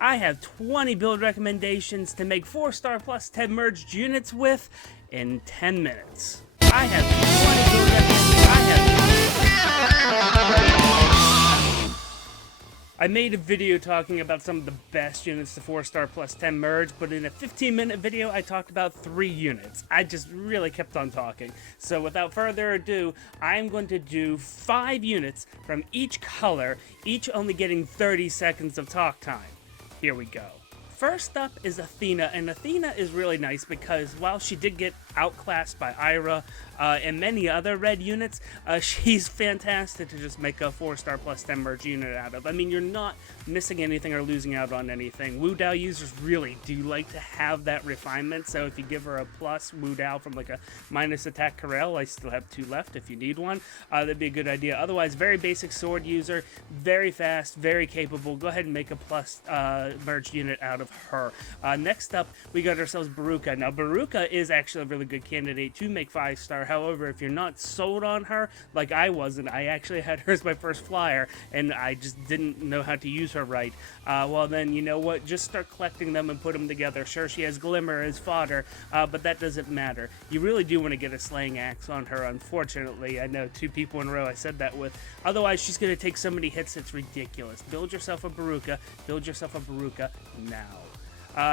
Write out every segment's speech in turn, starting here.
I have 20 build recommendations to make 4-star plus 10 merged units with in 10 minutes. I have 20 build recommendations. I made a video talking about some of the best units to 4-star plus 10 merge, but in a 15-minute video I talked about 3 units. I just really kept on talking. So without further ado, I'm going to do 5 units from each color, each only getting 30 seconds of talk time. Here we go. First up is Athena, and Athena is really nice because while she did get outclassed by Ira and many other red units, she's fantastic to just make a 4-star plus 10 merge unit out of. I mean, you're not missing anything or losing out on anything. Wu Dao users really do like to have that refinement, so if you give her a plus Wu Dao from like a minus attack Corel, I still have 2 left if you need one, that'd be a good idea. Otherwise, very basic sword user, very fast, very capable. Go ahead and make a plus merged unit out of her. Next up, we got ourselves Baruka. Now, Baruka is actually a really good candidate to make 5-star. However, if you're not sold on her, like I wasn't, I actually had her as my first flyer, and I just didn't know how to use her right. Well, then, you know what? Just start collecting them and put them together. Sure, she has Glimmer as fodder, but that doesn't matter. You really do want to get a slaying axe on her, unfortunately. I know 2 people in a row I said that with. Otherwise, she's going to take so many hits, it's ridiculous. Build yourself a Baruka. Build yourself a Baruka now.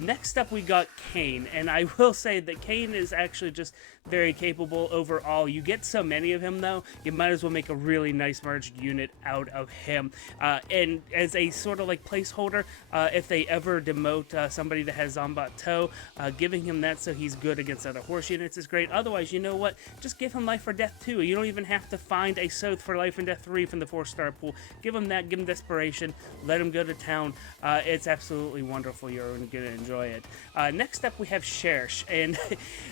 Next up, we got Kane, and I will say that Kane is actually just very capable overall. You get so many of him, though, you might as well make a really nice merged unit out of him. And as a sort of like placeholder, if they ever demote somebody that has Zombat Toe, giving him that so he's good against other horse units is great. Otherwise, you know what? Just give him Life or Death 2. You don't even have to find a Soth for Life and Death 3 from the 4-star pool. Give him that, give him Desperation, let him go to town. It's absolutely wonderful. You're going to enjoy it. Next up, we have Chersh, and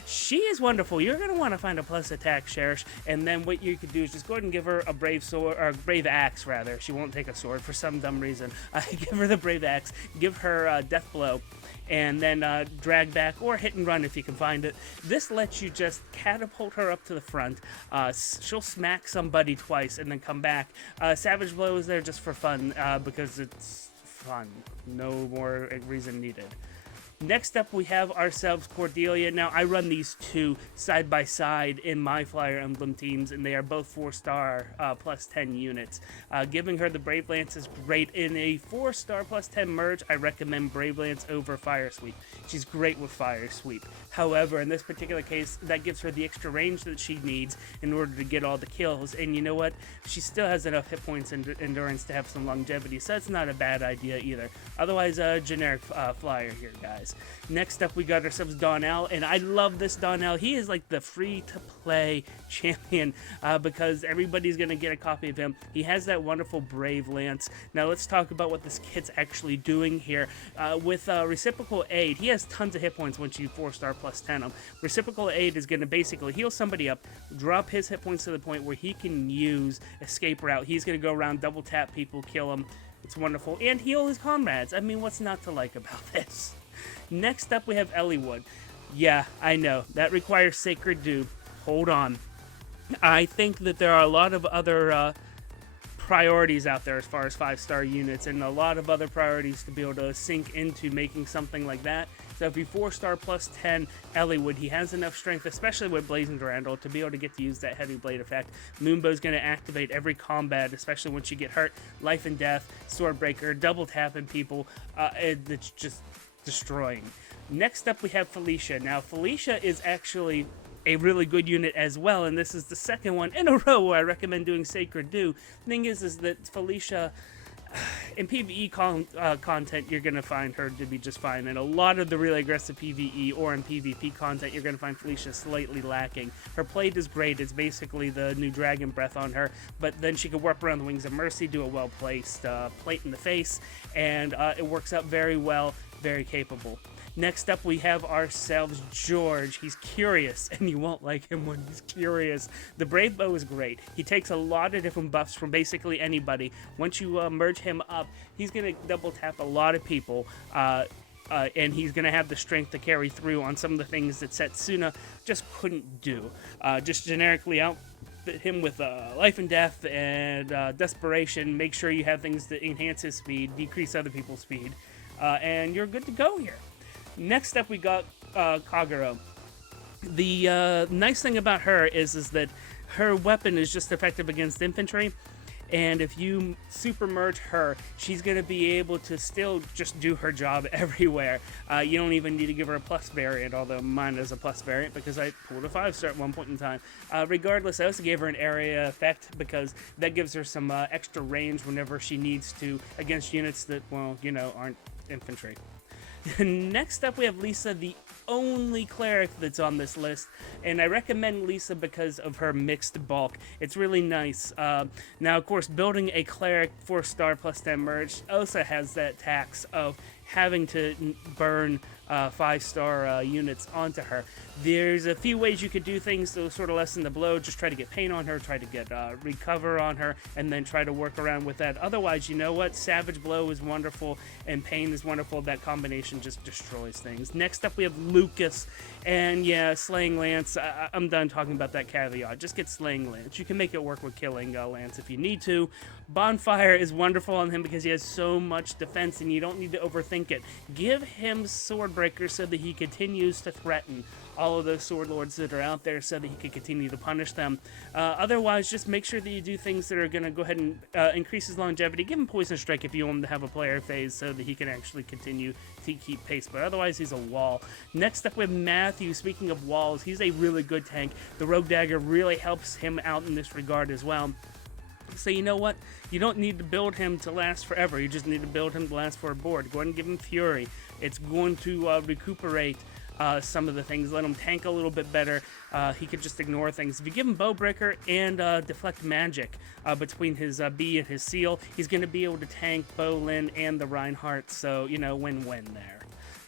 she is wonderful. You're going to want to find a plus attack Chersh, and then what you could do is just go ahead and give her a brave sword, or brave axe rather. She won't take a sword for some dumb reason. Give her the brave axe, give her death blow, and then drag back or hit and run if you can find it. This lets you just catapult her up to the front. She'll smack somebody twice and then come back. Savage blow is there just for fun because it's fun. No more reason needed. Next up, we have ourselves Cordelia. Now, I run these 2 side by side in my Fire Emblem teams, and they are both 4-star plus 10 units. Giving her the Brave Lance is great. In a 4-star plus 10 merge, I recommend Brave Lance over Fire Sweep. She's great with Fire Sweep. However, in this particular case, that gives her the extra range that she needs in order to get all the kills. And you know what? She still has enough hit points and endurance to have some longevity, so that's not a bad idea either. Otherwise, a generic flyer here, guys. Next up, we got ourselves Donnell, and I love this Donnell. He is like the free-to-play champion because everybody's going to get a copy of him. He has that wonderful Brave Lance. Now, let's talk about what this kid's actually doing here. With Reciprocal Aid, he has tons of hit points once you 4-star plus 10 him. Reciprocal Aid is going to basically heal somebody up, drop his hit points to the point where he can use Escape Route. He's going to go around, double-tap people, kill them. It's wonderful. And heal his comrades. I mean, what's not to like about this? Next up, we have Eliwood. Yeah, I know. That requires Sacred Dew. Hold on. I think that there are a lot of other priorities out there as far as 5-star units, and a lot of other priorities to be able to sink into making something like that. So if you 4-star plus 10 Eliwood, he has enough strength, especially with Blazing Durandal, to be able to get to use that heavy blade effect. Moonbow's going to activate every combat, especially once you get hurt. Life and Death, Swordbreaker, double tapping people. It's just destroying. Next up, we have Felicia. Now, Felicia is actually a really good unit as well, and this is the second one in a row where I recommend doing Sacred Dew. Thing is that Felicia, in PvE content, you're going to find her to be just fine. And a lot of the really aggressive PvE or in PvP content, you're going to find Felicia slightly lacking. Her plate is great. It's basically the new Dragon Breath on her. But then she can warp around the Wings of Mercy, do a well-placed plate in the face, and it works out very well, very capable. Next up, we have ourselves George. He's curious, and you won't like him when he's curious. The Brave Bow is great. He takes a lot of different buffs from basically anybody. Once you merge him up, he's going to double tap a lot of people, and he's going to have the strength to carry through on some of the things that Setsuna just couldn't do. Just generically out him with Life and Death and Desperation. Make sure you have things that enhance his speed, decrease other people's speed. and you're good to go here. Next up, we got Kagero. The nice thing about her is that her weapon is just effective against infantry, and if you super merge her, she's going to be able to still just do her job everywhere. You don't even need to give her a plus variant, although mine is a plus variant because I pulled a 5-star at one point in time. Regardless, I also gave her an area effect because that gives her some extra range whenever she needs to against units that, well, you know, aren't infantry. Next up, we have Lisa, the only cleric that's on this list, and I recommend Lisa because of her mixed bulk. It's really nice. Now, of course, building a cleric 4-star plus 10 merge also has that tax of having to burn 5-star units onto her. There's a few ways you could do things to sort of lessen the blow. Just try to get pain on her, try to get recover on her, and then try to work around with that. Otherwise, you know what? Savage Blow is wonderful, and Pain is wonderful. That combination just destroys things. Next up, we have Lucas, and yeah, Slaying Lance. I'm done talking about that caveat. Just get Slaying Lance. You can make it work with killing Lance if you need to. Bonfire is wonderful on him because he has so much defense, and you don't need to overthink it. Give him Swordbreaker so that he continues to threaten all of those sword lords that are out there so that he can continue to punish them. Otherwise, just make sure that you do things that are going to go ahead and increase his longevity. Give him Poison Strike if you want him to have a player phase so that he can actually continue to keep pace, but otherwise he's a wall. Next up, we have Matthew. Speaking of walls, he's a really good tank. The Rogue Dagger really helps him out in this regard as well. So you know what? You don't need to build him to last forever. You just need to build him to last for a board. Go ahead and give him Fury. It's going to recuperate some of the things, let him tank a little bit better. He could just ignore things. If you give him Bowbreaker and Deflect Magic between his B and his Seal, he's going to be able to tank Bolin and the Reinhardt, so, you know, win-win there.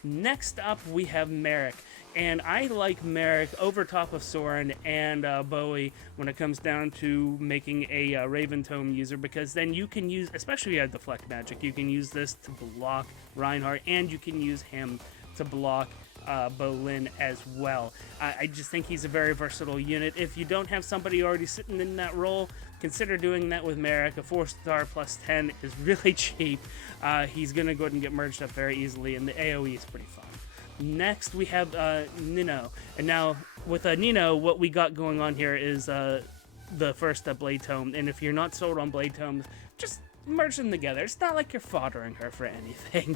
Next up, we have Merrick, and I like Merrick over top of Soren and Bowie when it comes down to making a Raven Tome user, because then you can use, especially if you have Deflect Magic, you can use this to block Reinhardt, and you can use him to block Bolin as well. I just think he's a very versatile unit. If you don't have somebody already sitting in that role, consider doing that with Merrick. A 4-star plus 10 is really cheap. He's going to go ahead and get merged up very easily, and the AoE is pretty fun. Next, we have Nino. And now, with Nino, what we got going on here is the first Blade Tome. And if you're not sold on Blade Tomes, just merge them together. It's not like you're foddering her for anything.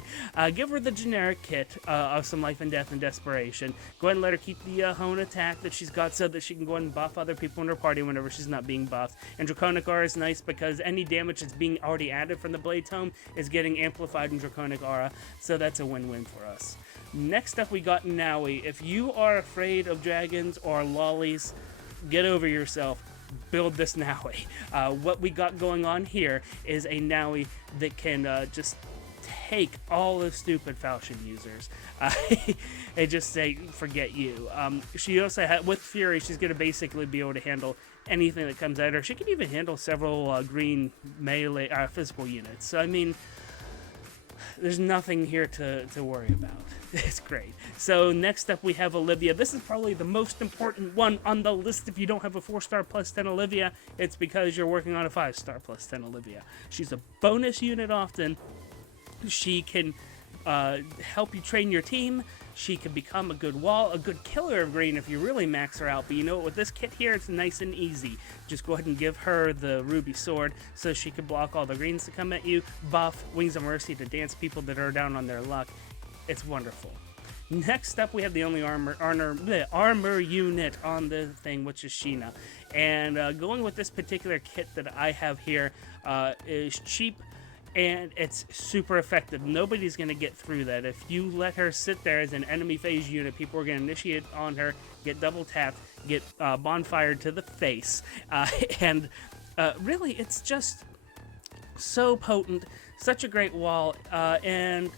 Give her the generic kit of some Life and Death and Desperation. Go ahead and let her keep the Hone attack that she's got so that she can go ahead and buff other people in her party whenever she's not being buffed. And Draconic Aura is nice because any damage that's being already added from the Blade Tome is getting amplified in Draconic Aura, so that's a win-win for us. Next up, we got Naui. If you are afraid of dragons or lollies, get over yourself. Build this Naui. What we got going on here is a Naui that can just take all the stupid Falchion users and just say, forget you. She also with Fury, she's going to basically be able to handle anything that comes at her. She can even handle several green melee physical units. So, I mean, there's nothing here to worry about. It's great. So next up we have Olivia. This is probably the most important one on the list. If you don't have a 4-star plus 10 Olivia, it's because you're working on a 5-star plus 10 Olivia. She's a bonus unit often. She can help you train your team. She can become a good wall, a good killer of green if you really max her out. But you know what, with this kit here, it's nice and easy. Just go ahead and give her the Ruby Sword so she can block all the greens that come at you. Buff Wings of Mercy to dance people that are down on their luck. It's wonderful. Next up, we have the only armor unit on the thing, which is Sheena. And going with this particular kit that I have here is cheap, and it's super effective. Nobody's going to get through that. If you let her sit there as an enemy phase unit, people are going to initiate on her, get double tapped, get bonfired to the face. And really, it's just so potent, such a great wall, and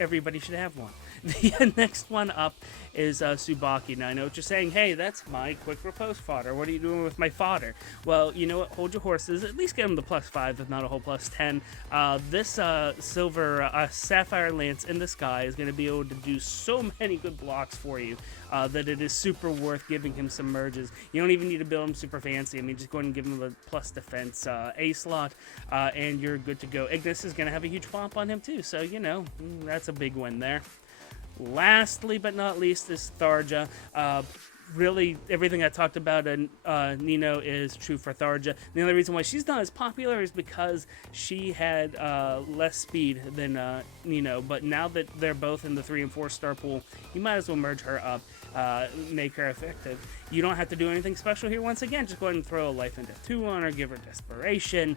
everybody should have one. The next one up is Tsubaki. Now I know what you're saying. Hey, that's my quick riposte fodder. What are you doing with my fodder? Well, you know what? Hold your horses. At least get them the +5, if not a whole +10. This silver sapphire lance in the sky is going to be able to do so many good blocks for you that it is super worth giving him some merges. You don't even need to build him super fancy. I mean, just go ahead and give him a plus defense A slot, and you're good to go. Ignis is going to have a huge bump on him too, so you know, that's a big win there. Lastly but not least is Tharja. Really, everything I talked about in Nino is true for Tharja. The only reason why she's not as popular is because she had less speed than Nino, but now that they're both in the 3 and 4 star pool, you might as well merge her up, make her effective. You don't have to do anything special here. Once again, just go ahead and throw a Life and Death 2 on her, give her Desperation,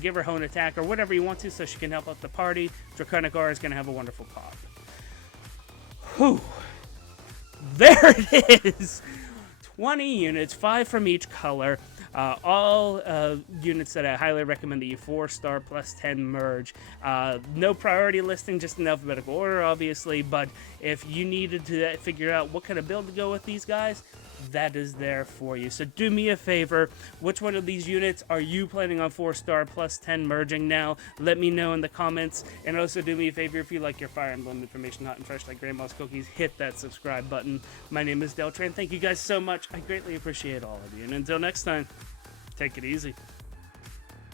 give her Hone Attack, or whatever you want to so she can help out the party. Draconic Aura is going to have a wonderful pop. Whew. There it is! 20 units, 5 from each color. All units that I highly recommend that you 4-star +10 merge. No priority listing, just in alphabetical order, obviously, but if you needed to figure out what kind of build to go with these guys, that is there for you. So do me a favor, which one of these units are you planning on 4-star +10 merging now? Let me know in the comments, and also do me a favor, if you like your Fire Emblem information hot and fresh like Grandma's cookies, hit that subscribe button. My name is Deltran. Thank you guys so much. I greatly appreciate all of you, and until next time, take it easy.